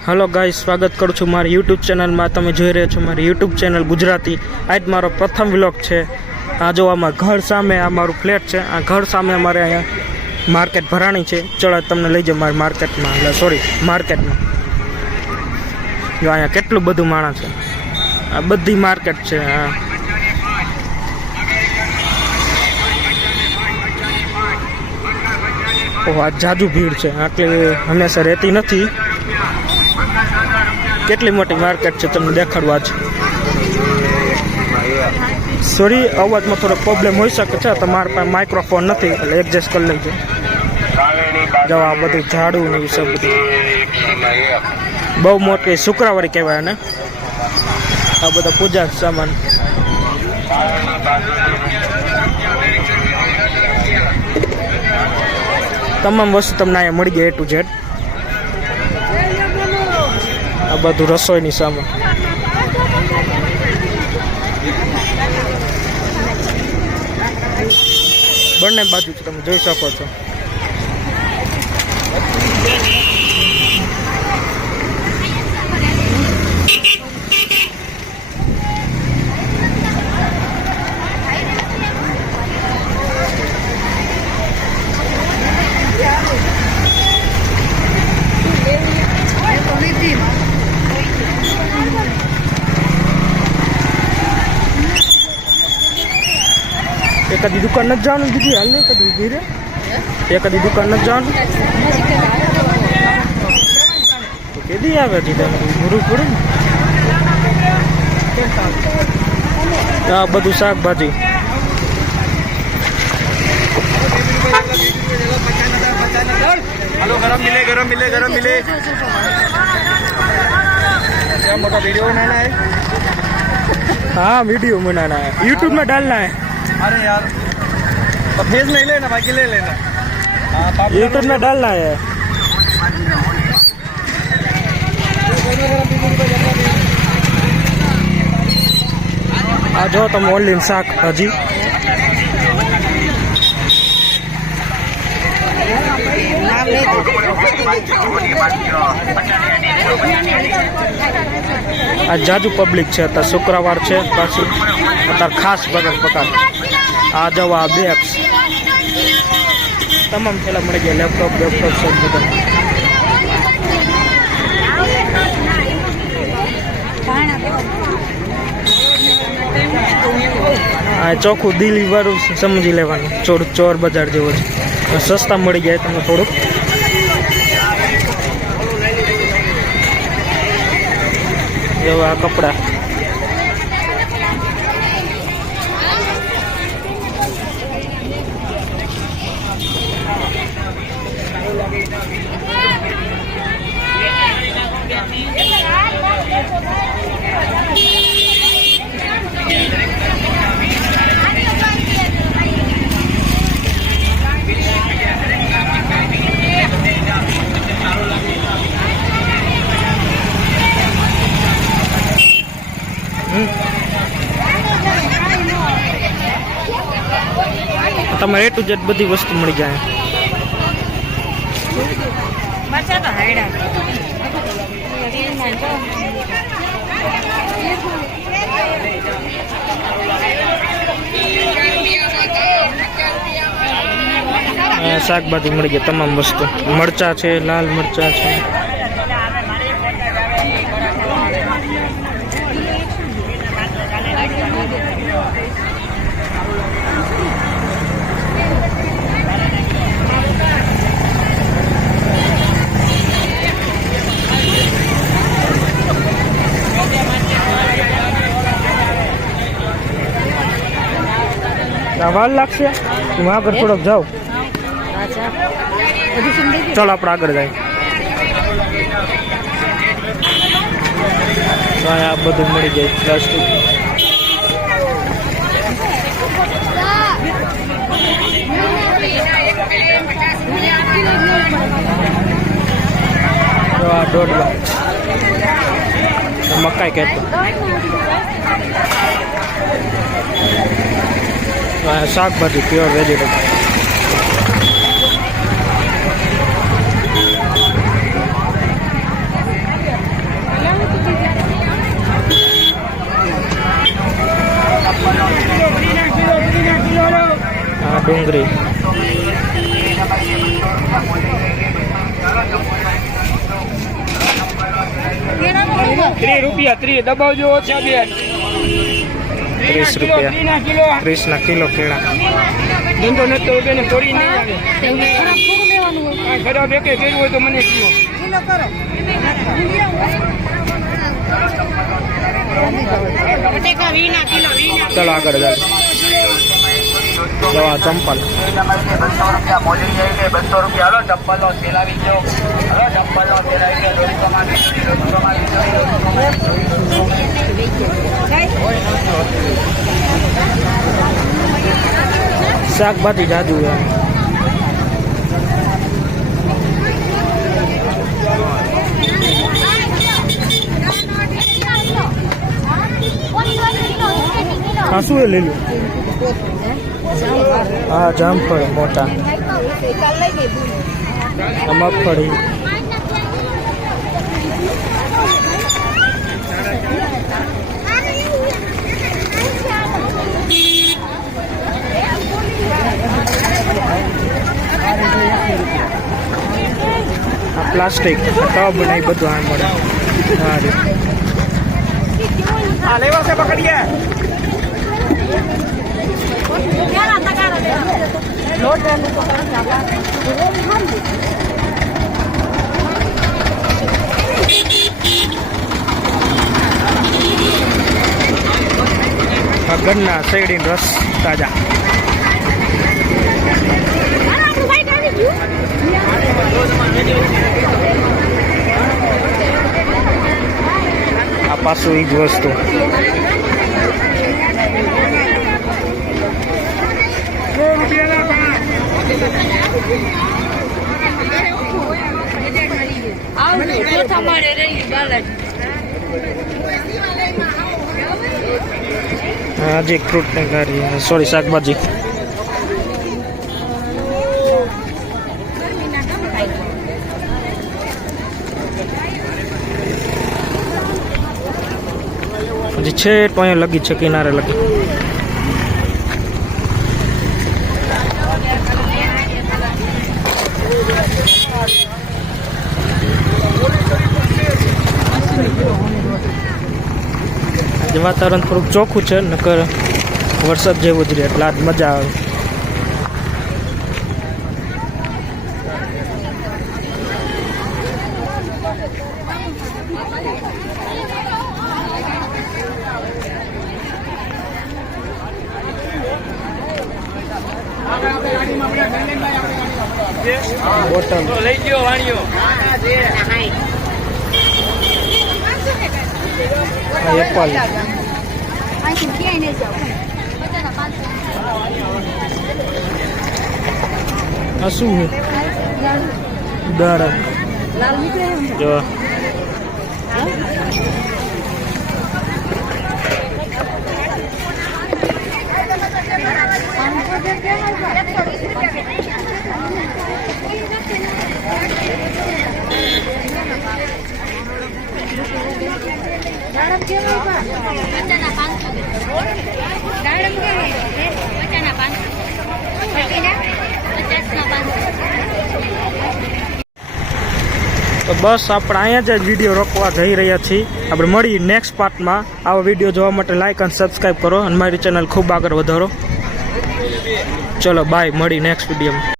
Hello guys, स्वागत करूँ छूँ मारी यूट्यूब चैनल में। तमे જોઈ રહ્યા છો मारी यूट्यूब चैनल गुजराती। आज मारो प्रथम व्लॉग है। आ जो आम घर सामे आ मारू फ्लेट है। आ घर सामे अमारे अँ मार्केट भराणी है। चलो तमने लई जाओ मारी मार्केट में, એટલે सॉरी मार्केट में। जो अँ केटलुं बधुं माणस है। आ बधी मार्केट है। ओह, आज जाजू भीड़ है। आटली हमेशा रहती नहीं। કેટલી મોટી માર્કેટ છે તમને દેખાડું આજ। સોરી, અવાજમાં થોડો પ્રોબ્લેમ હોઈ શકે છે। તમારા પાસે માઇક્રોફોન નથી એટલે એડજસ્ટ કરી લેજો। જો આ બધું ઝાડુ ને એ सब બધું બહુ મોટી શુક્રવારી કહેવાય ને। આ બધા પૂજા સામાન તમામ વસ્તુ તમને અહીંયા મળી જાય A to Z। आ बधु रसोईनी सामान बने बाजू तमे जोई सको छो। एकादी दुकान न जान दीदी हाल नहीं कदी धीरे एकादी दुकान न जान तो केदी आवे जी तने गुरु पड़े आ बधु शाकभाजी हेलो गरम मिले गरम मिले गरम मिले क्या मोटा वीडियो बनाना है। हाँ वीडियो बनाना है, यूट्यूब में डालना है। अरे यार तो फेस नहीं लेना, बाकी ले लेना। यूट्यूब में डालना है। आ जो तुम ऑनलाइन शाक भाजी आ जाजू पब्लिक है। अत्यार शुक्रवार है पाछू अत्यार खास बगर पकार। आ जाओ आ बैग्स तमाम थेला मळी गया। लैपटॉप सब बधा आ चोखू दिल्ली वाळू समझी लेवानुं। चोर बजार जेवो छे। सस्ता मळी जाए तमने थोड़ुं। जो आ कपड़ा तमारे A to Z बधी वस्तु मळी जाए। शाकभाजी मळी गया तमाम वस्तु। मरचा है, लाल मरचा है। वाल लागशे वहाँ आगे थोड़ा जाओ। चलो आप आगे जाए। आ बधु मळी जाए प्लास्टिक। मकाई कहते शाकभाजी प्योर वेजिटेबल। ડુંગળી. ₹30 દબાવજો ઓછા બેન. ₹30. 30 ના કિલો કેળા. ધંધો નથી તો બેને તોડી નહીં આવે. ખરાબ એકે કર્યું હોય તો મને કહો. ચલો આગળ જાય. દવા ચંપલ. શાકભાજી જાજુ એમ. હા શું એ લીલું? હા જામફળ મોટા. મગફળી. પ્લાસ્ટિક ટબ ને એ બધું આ મળે. આ લેવા છે પકડીએ. ગન્ના શેરડીનો રસ તાજા. આ પાછું એ જ વસ્તુ. આજે ફ્રૂટ ને ગાડી સોરી શાકભાજી. હજી છે તો અહીંયા લગી છે કિનારે લગી. વાતાવરણ થોડુંક ચોખ્ખું છે, નકર વરસાદ જેવું જ રહે એટલે આજ મજા આવે. બોટલ લઈ ગયો વાણીઓ. એપલ. આ શું છે? દાડમ. જો તો બસ આપણે અહીંયા જ વિડીયો રોકવા જઈ રહ્યા છીએ. આપણે મળીએ નેક્સ્ટ પાર્ટમાં. આવા વિડીયો જોવા માટે લાઈક અને સબસ્ક્રાઈબ કરો અને મારી ચેનલ ખૂબ આગળ વધારો. ચલો બાય, મળી નેક્સ્ટ વિડીયોમાં.